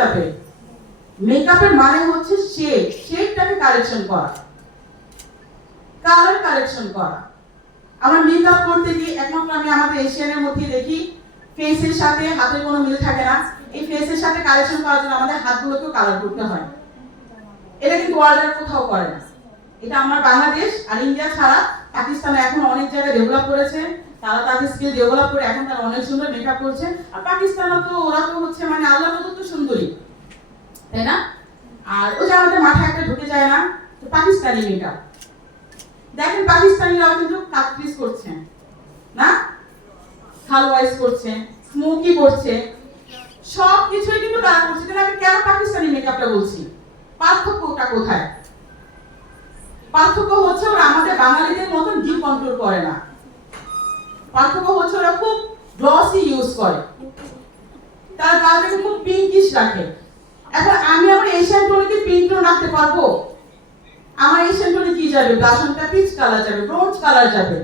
যাবে মেকআপের মানে হচ্ছে শেড শেডটাকে কারেকশন করা। কালার কারেকশন করা। আমার মেকআপ করতে গিয়ে একমাত্র আমি আমাদের এশিয়ানের মধ্যে দেখি ফেসের সাথে হাতের কোনো মিল থাকে না। এই ফেসের সাথে কালেকশন করার জন্য আমাদের হাতগুলোকেও কালার করতে হয়। এটা কিন্তু ওয়ার্ল্ডের কোথাও করে না। এটা আমার বাংলাদেশ আর ইন্ডিয়া ছাড়া, পাকিস্তানে এখন অনেক জায়গায় ডেভেলপ করেছে। তারা তাদের স্কিল ডেভেলপ করে এখন তারা অনেক সুন্দর মেকআপ করছে। আর পাকিস্তানও তো ওরা তো হচ্ছে মানে আল্লাহ তো সুন্দরী। তাই না? আর ওই যে আমাদের মাথায় একটা ঢুকে যায় না, তো পাকিস্তানি মেকআপ দেখেন পাকিস্তানিরাও কিন্তু কাটপিস করছে, না? খালওয়াইজ করছে স্মোকি করছে। সব কিছুই কিন্তু তারা করছে। কিন্তু আমি কেন পাকিস্তানি মেকআপটা বলছি? পার্থক্যটা কোথায়? পার্থক্য হচ্ছে ওরা আমাদের বাঙালিদের মতন ডিপ কন্ট্রোল করে না। পার্থক্য হচ্ছে ওরা খুব গ্লসি ইউজ করে। তার গালটাকে খুব পিঙ্কিশ রাখে। এখন আমি আমার এশিয়ান টোনে পিঙ্ক রাখতে পারব? আমার এশিয়ান টোনে কি যাবে? ব্লাশনটা পিচ কালার যাবে ব্রোঞ্জ কালার যাবে।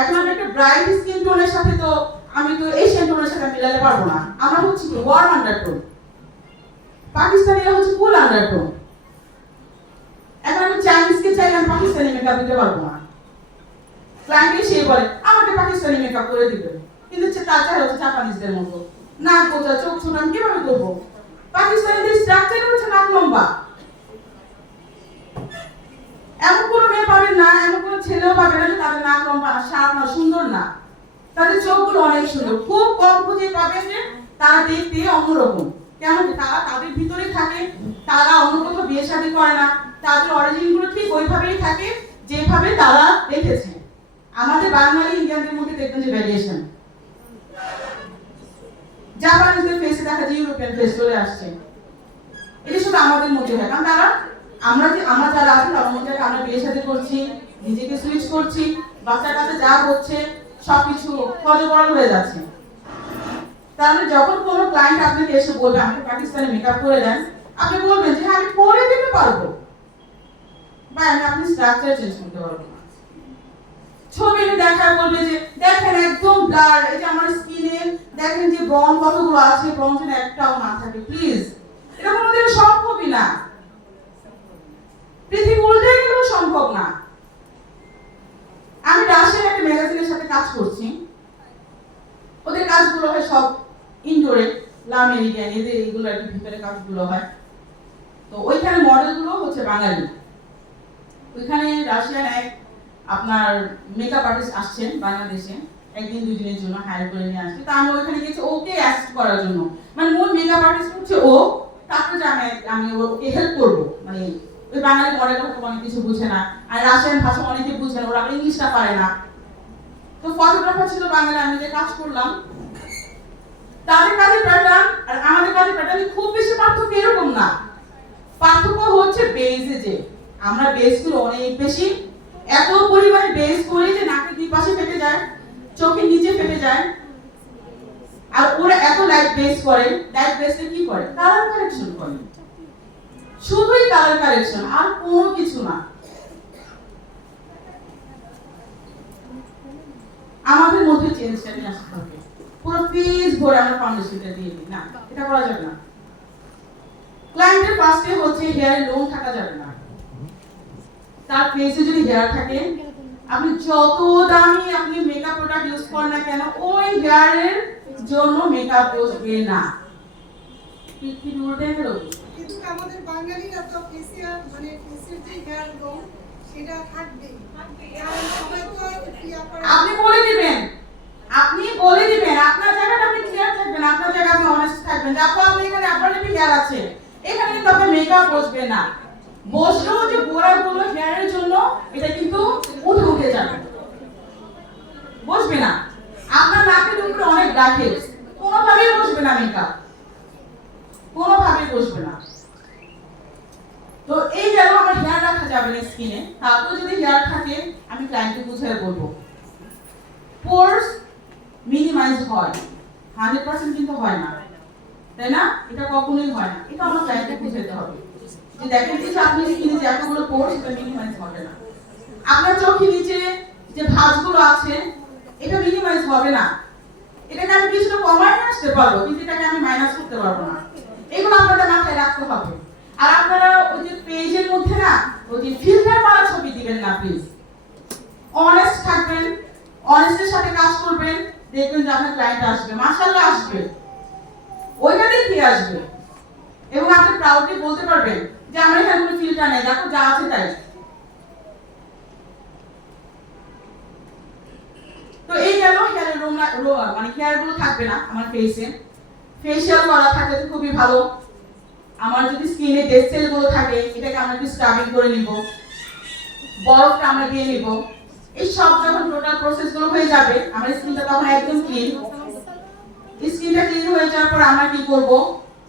এখন আমি একটা ব্রাইট স্কিন টোনের সাথে তো, আমি তো এশিয়ান টোনের সাথে মিলাতে পারব না। আমার হচ্ছে কি ওয়ার্ম আন্ডারটোন পাকিস্তানিরা হচ্ছে কুল আন্ডারটোন এখন আমি চাইনিজকে চাইলে আমি পাকিস্তানি মেকআপ দিতে পারব না। বলে, আমাকে পাকিস্তানি মেকআপ করে দিবে। কিন্তু তার হচ্ছে জাপানিজদের মতো। নাক চোখ কীভাবে করব? পাকিস্তানিদের স্ট্রাকচার হচ্ছে নাক লম্বা। এমন কোনো মেয়ে পাবেন না, এমন কোনো ছেলেও পাবে না তাদের নাক লম্বা শার্প না, সুন্দর না। তাদের চোখগুলো অনেক সুন্দর। খুব কম খুঁজে পাবেন যে তারা দেখতে অন্যরকম। কেন কি তারা তাদের ভিতরে থাকে, তারা অন্য কোথাও বিয়ে শাদী করে না। তাদের অরিজিনগুলো ঠিক ওইভাবেই থাকে, যেভাবে তারা দেখেছে। আমাদের বাঙালি ইন্ডিয়ানদের মধ্যে দেখবেন যে ভ্যারিয়েশন জাপানিজদের ফেসে দেখা যায় ইউরোপিয়ান ফেস চলে আসছে। এটা শুধু আমাদের মধ্যে হয়। কারণ তারা, আমরা যে, আমরা যারা আছি তার মধ্যে আমরা বিয়ে সাথে করছি, নিজেকে সুইচ করছি, বাচ্চার কাছে যা হচ্ছে, সবকিছু ফজবরল হয়ে যাচ্ছে। তাহলে যখন কোনো ক্লায়েন্ট আপনাকে এসে বলবে আমাকে পাকিস্তানে মেকআপ করে দেন, আপনি বলবেন যে হ্যাঁ আমি করে দিতে পারব। বা আমি আপনি স্ট্রাকচার চেঞ্জ করতে পারব। ছবি দেখা বলবে যে, দেখেন একদম ব্লার যে আমার স্কিনে দেখেন যে ব্রন কতগুলো আছে ব্রন একটাও না থাকে প্লিজ এটা কোনোদিন সম্ভবই না। পৃথিবী উল্টে গেলেও সম্ভব না। আমি রাশিয়ার একটা ম্যাগাজিনের সাথে কাজ করছি। ওদের কাজগুলো হয় সব ইনডোরে লা আমেরিকান এদের এগুলো আর ভিতরে কাজগুলো হয়। তো ওইখানে মডেলগুলো হচ্ছে বাঙালি। ওইখানে রাশিয়ান এক আপনার মেকআপ আর্টিস্ট আসছেন বাংলাদেশে, একদিন দুই দিনের জন্য হায়ার করে নিয়ে আসছে। তা আমি ওইখানে গেছি ওকে অ্যাসিস্ট করার জন্য। মানে মূল মেকআপ আর্টিস্ট হচ্ছে ও, তারপরে আমি আমি ওকে হেল্প করব। মানে ওই বাঙালি মডেল হয়তো অনেক কিছু বুঝে না, আর রাশিয়ান ভাষা অনেকে বুঝে না, ওরা ইংলিশটা পারে না। তো ফটোগ্রাফার ছিল বাঙালি, আমি যে কাজ করলাম, তাদের কাজে প্যাটার্ন আর আমাদের কাজে প্যাটার্ন খুব বেশি পার্থক্য এরকম না। পার্থক্য হচ্ছে বেজে যে, আমরা বেসগুলো অনেক বেশি এত পরিমাণে বেস করি যে নাকের দুই পাশে ফেটে যায়, চোখের নিচে ফেটে যায়। আর ওরা এত লাইট বেস করে লাইট বেসে কি করে? কালার কারেকশন করে। শুধুই কালার কারেকশন আর কোনো কিছু না। আমাদের মধ্যে চেঞ্জটা নিয়ে আসতে হবে। পুরো পিস ভরে আমরা ফাউন্ডেশনটা দিয়ে দিই। না, এটা করা যাবে না। ক্লায়েন্টের পাশে হচ্ছে হেয়ারে লোন থাকা যাবে না। তার ফেসে যদি হেয়ার থাকে আপনি যত দামি আপনি মেকআপ প্রোডাক্ট ইউজ করেন না কেন ওই হেয়ারের জন্য মেকআপ বসবে না। কি কি গেল? কিন্তু আমাদের বাঙালিরা তো ফেসিয়াল মানে ফেসের যে হেয়ার সেটা করে আপনি বলে দিবেন। আপনি বলে দিবেন। আপনার জায়গাটা আপনি ক্লিয়ার থাকবেন আপনার জায়গা আপনি অনেস্ট থাকবেন। আপু আপনি এখানে আপনার হেয়ার আছে এখানে কিন্তু আপনার মেকআপ বসবে না। বসলেও যে গোড়াগুলো হেয়ারের জন্য, এটা কিন্তু উঠে উঠে যাবে। বসবে না। আপনার নাকের উপরে অনেক ডাকে কোনোভাবেই বসবে না মেকআপ কোনোভাবেই বসবে না। তো এই গেল আমার হেয়ার রাখা যাবে না স্কিনে। তারপর যদি হেয়ার থাকে, আমি ক্লায়েন্টকে বুঝিয়ে বলব। পোর্স মিনিমাইজ হয়। হান্ড্রেড পার্সেন্ট কিন্তু হয় না। তাই না? এটা কখনোই হয় না। এটা আমার ক্লায়েন্টকে বুঝাতে হবে। যে দেখেন যে আপনি যে এতগুলো পোর্স এটা মিনিমাইজ হবে না। আপনার চোখের নিচে যে ভাঁজগুলো আছে, এটা মিনিমাইজ হবে না। এটাকে আমি কিছুটা কমায় নিয়ে আসতে পারব, কিন্তু এটাকে আমি মাইনাস করতে পারব না। এগুলো আপনাদের মাথায় রাখতে হবে। আর আপনারা ওই যে পেজের মধ্যে না, ওই যে ফিল্টার মারা ছবি দিবেন না প্লিজ অনেস্ট থাকবেন অনেস্টের সাথে কাজ করবেন, দেখবেন যে আপনার ক্লায়েন্ট আসবে, মাশাআল্লাহ আসবে। ওইটা দেখে আসবে। এবং আপনি প্রাউডলি বলতে পারবেন যে আমার এখানে ফিল্টার নেই, দেখো যা আছে তাই। তো এই গেল হেয়ারের রোম মানে হেয়ারগুলো থাকবে না আমার ফেসে ফেশিয়াল করা থাকলে তো খুবই ভালো। আমার যদি স্কিনে ডেড সেলগুলো থাকে, এটাকে আমরা একটু স্ক্রাবিং করে নিব। বরফটা আমরা দিয়ে নিব। এই সব যখন টোটাল প্রসেসগুলো হয়ে যাবে, আমার স্কিনটা তখন একদম ক্লিন স্কিনটা ক্লিন হয়ে যাওয়ার পর আমরা কি করব?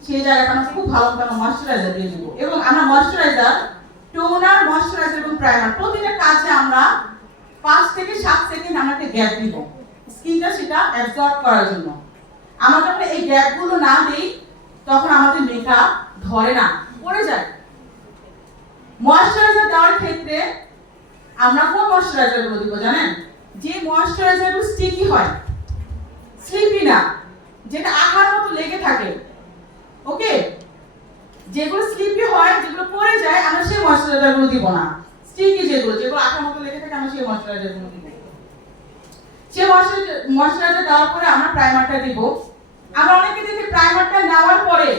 সেই জায়গাটা আমরা খুব ভালো কোনো ময়শ্চারাইজার দিয়ে দিব। এবং আমরা ময়শ্চারাইজার টোনার ময়শ্চারাইজার এবং প্রাইমার প্রতিটা কাজে আমরা পাঁচ থেকে সাত সেকেন্ড আমরা একটা গ্যাপ দিব। স্কিনটা সেটা অ্যাবজর্ব করার জন্য। আমরা যখন এই গ্যাপগুলো না দিই, তখন আমাদের মেকআপ ধরে না, পড়ে যায়। ময়শ্চারাইজার দেওয়ার ক্ষেত্রে আমরা কোন ময়শ্চারাইজারগুলো দিব জানেন? যে ময়শ্চারাইজারগুলো স্টিকি হয় স্লিপি না, যেটা আঠার মতো লেগে থাকে যেগুলো স্লিপি হয়, যেগুলো পড়ে যায়, আমরা সেই ময়শ্চারাইজারগুলো দিব না। স্টিকি যেগুলো যেগুলো আঠার মতো লেগে থাকে, আমরা সেই ময়শ্চারাইজারগুলো দিব। সেই ময়শ্চারাইজার দেওয়ার পরে আমরা প্রাইমারটা দিব। আমরা অনেকে দেখি প্রাইমারটা নেওয়ার পরে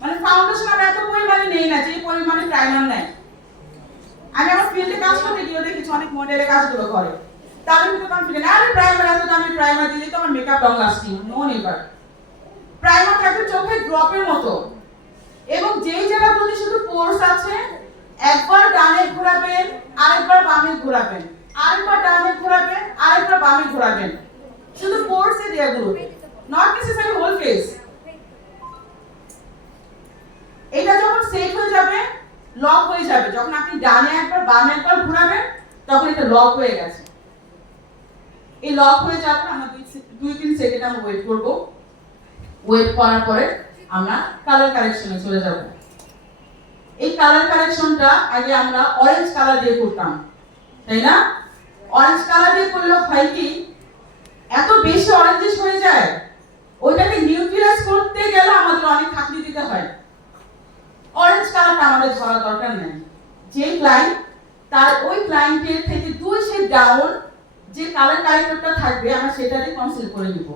মানে ফাউন্ডেশন আমরা এত পরিমাণে নেই না যে পরিমাণে প্রাইমার নেয়। আমি আমার ফিল্ডে কাজ করতে গিয়ে দেখেছি অনেক মডেলের কাজগুলো করে। তাদের ভিতরে কনফিডেন্ট আরে প্রাইমার এত দামি প্রাইমার দিলে তো আমার makeup long lasting no never প্রাইমারটা থাকবে চোখে ড্রপের মতো। এবং যেই জায়গাগুলোতে শুধু পোর্স আছে, একবার ডানে ঘোরাবেন, আরেকবার বামে ঘোরাবেন। আরেকবার ডানে ঘোরাবেন, আরেকবার বামে ঘোরাবেন। শুধু পোর্স এরিয়াগুলো নট নেসেসারি হোল ফেস এটা যখন সেট হয়ে যাবে লক হয়ে যাবে। যখন আপনি ডানে একবার, বামে একবার ঘোরাবেন, তখন এটা লক হয়ে গেছে। এই লক হয়ে যাওয়ার পর আমরা দুই তিন সেকেন্ড আমরা ওয়েট করব। ওয়েট করার পরে আমরা কালার কারেকশনে চলে যাব। এই কালার কারেকশনটা আগে আমরা অরেঞ্জ কালার দিয়ে করতাম, তাই না? অরেঞ্জ কালার দিয়ে করলে হয় কি, এত বেশি অরেঞ্জিশ হয়ে যায়, ওইটাকে নিউট্রিলাইজ করতে গেলে আমাদের অনেক খাটনি দিতে হয়। অরেঞ্জ কালারটা আমাদের ধরা দরকার নেই। যে ক্লায়েন্ট তার ওই ক্লায়েন্টের থেকে দুই শেড ডাউন যে কালার কারেক্টরটা থাকবে, আমরা সেটা দিয়ে কনসিল করে নিব।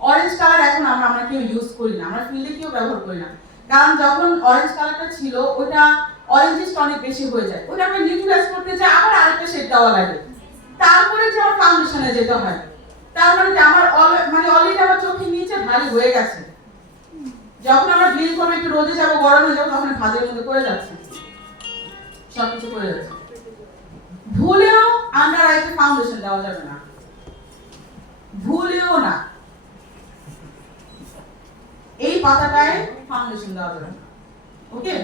অরেঞ্জ কালার এখন আমরা আমরা কেউ ইউজ করি না, আমরা ফিল্ডে কেউ ব্যবহার করি না। কারণ যখন অরেঞ্জ কালারটা ছিল, ওটা অরেঞ্জিসটা অনেক বেশি হয়ে যায়। ওটা আমরা নিউট্রালাইজ করতে যাই আবার আরেকটা শেড দেওয়া লাগে। তারপরে যে আমার ফাউন্ডেশনে যেতে হয়। তার মানে কি? আমার মানে অলরেডি আমার চোখের নিচে ভারী হয়ে গেছে। যখন আমরা ডিল করব, একটু রোদে যাব, গরমে যাব, তখন ভাজের মধ্যে করে যাচ্ছে। সবকিছু করে যাচ্ছে। ভুলেও আন্ডার আইতে ফাউন্ডেশন দেওয়া যাবে না। ভুলেও না। এই পাতাটায় ফাউন্ডেশন দেওয়া যাবে। ওকে